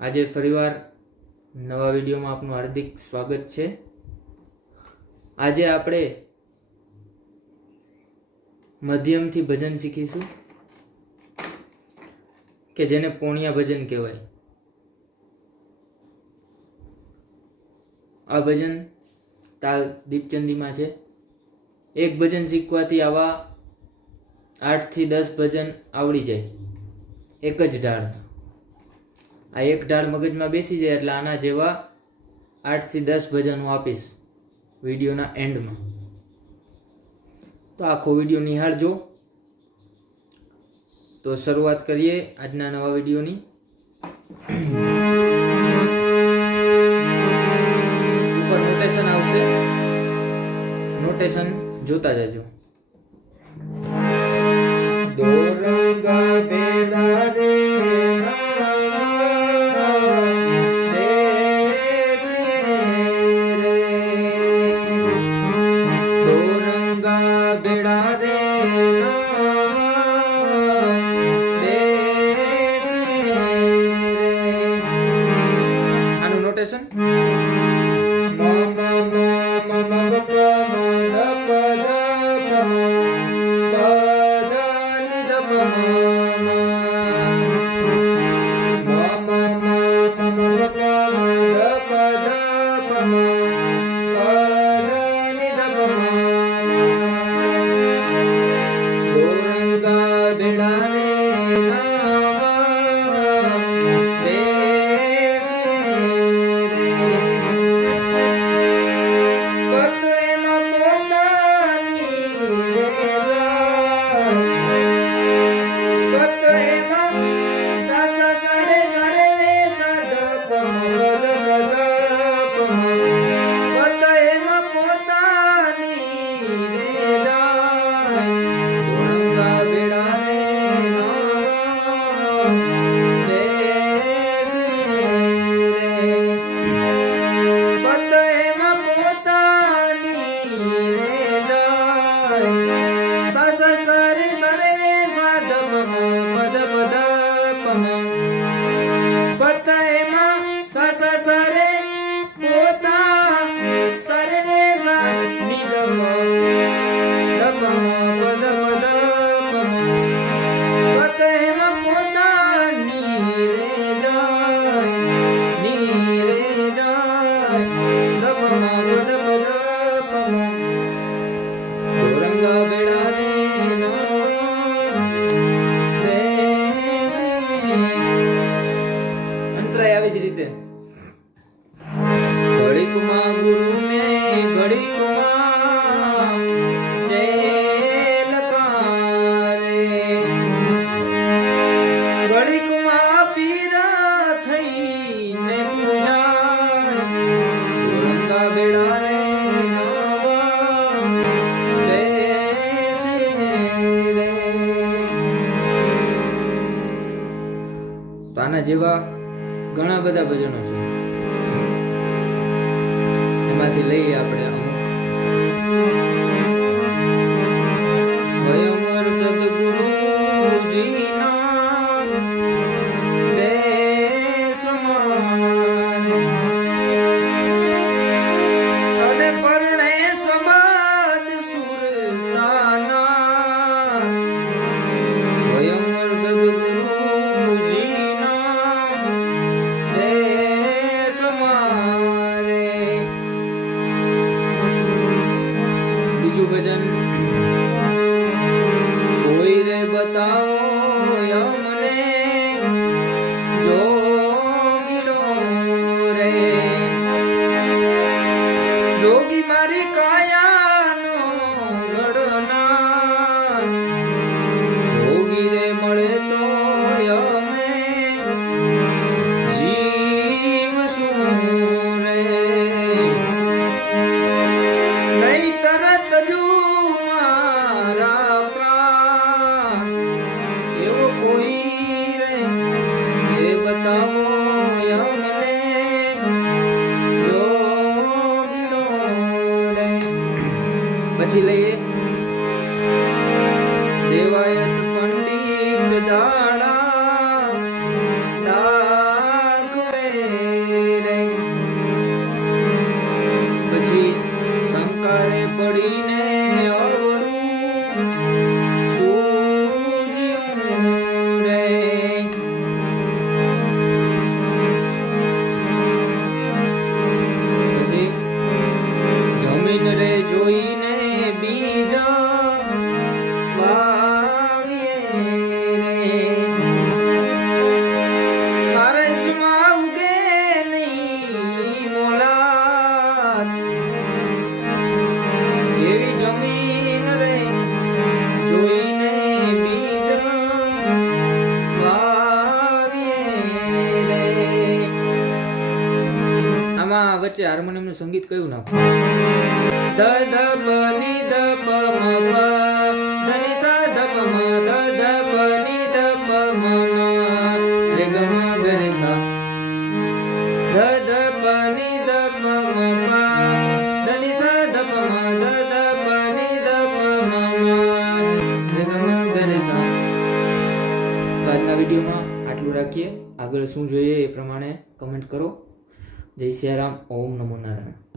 આજે ફરીવાર નવા વિડીયોમાં આપનું હાર્દિક સ્વાગત છે. આજે આપણે મધ્યમથી ભજન શીખીશું, કે જેને પોણિયા ભજન કહેવાય. આ ભજન તાલ દીપચંદીમાં છે. એક ભજન શીખવાથી આવા આઠથી દસ ભજન આવડી જાય. એક જ ઢાળ આ એક ઢાળ મગજમાં બેસી જાય એટલે આના જેવા આઠથી દસ ભજન હું આપીશ વિડીયોના એન્ડમાં. તો આખો વીડિયો નિહાળજો. તો શરૂઆત કરીએ આજના નવા વિડીયોની. ઉપર નોટેશન આવશે. નોટેશન જોતા જજો. દોરંગા દોરંગા બેડા આવી જ રીતે. ઘડીકમાં ગુરુ ને ઘડીકમાં જેવા ઘણા બધા ભજનો છે. એમાંથી લઈએ આપણે પછી લઈએ. દેવાયત પંડિત દાણા નાખ પછી વચ્ચે હાર્મોનિયમનું સંગીત કયું નાખો દ દ પ ની દ પ મ પ ધ ની સા ધ પ મ દ ધ પ ની દ પ મ મ રે ગ મ ગ રે સા ધ ધ પ ની દ પ મ પ ધ ની સા ધ પ મ દ ધ પ ની દ પ મ મ રે ગ મ ગ રે સા આજના વિડીયોમાં આટલું રાખીએ આગળ શું જોઈએ એ પ્રમાણે કમેન્ટ કરો જય સિયારામ ઓમ નમો નારાયણ